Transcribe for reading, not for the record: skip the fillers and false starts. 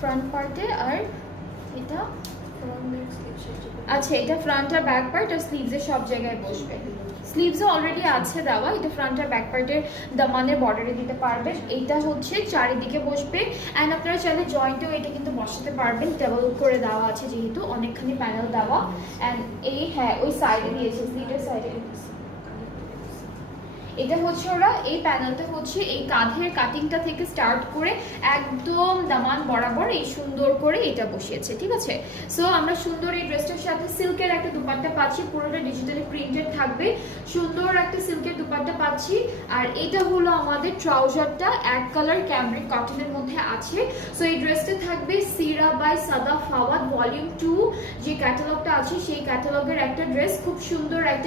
Front পার্টে, আর এটা আচ্ছা এটা ফ্রন্ট আর ব্যাক পার্ট আর স্লিভসে সব জায়গায় বসবে। স্লিভসও অলরেডি আছে দেওয়া, এটা ফ্রন্ট আর ব্যাক পার্টের দামানের বর্ডারে দিতে পারবেন। এইটা হচ্ছে চারিদিকে বসবে অ্যান্ড আপনারা চাইলে জয়েন্টেও এটা কিন্তু বসাতে পারবেন, ডাবল করে দেওয়া আছে যেহেতু অনেকখানি প্যানেল দেওয়া। অ্যান্ড এই হ্যাঁ ওই সাইডে দিয়েছে, স্লিভের সাইডে দিয়েছে। এটা হচ্ছে ওরা এই প্যানেলটা হচ্ছে এই কাঁধের কাটিংটা থেকে স্টার্ট করে একদম দামান বরাবর এই সুন্দর করে এটা বসিয়েছে, ঠিক আছে। সো আমরা সুন্দর এই ড্রেসটার সাথে সিল্কের একটা দুপাট্টা পাচ্ছি, পুরোটা ডিজিটালি প্রিন্টেড থাকবে, সুন্দর একটা সিল্কের দুপাট্টা পাচ্ছি। আর এটা হলো আমাদের ট্রাউজারটা এক কালার ক্যামব্রিক কটনের মধ্যে আছে। সো এই ড্রেসটা থাকবে সিরা বাই সাদা ফাওয়াদ ভলিউম 2 যে ক্যাটালগটা আছে সেই ক্যাটালগের একটা ড্রেস, খুব সুন্দর একটা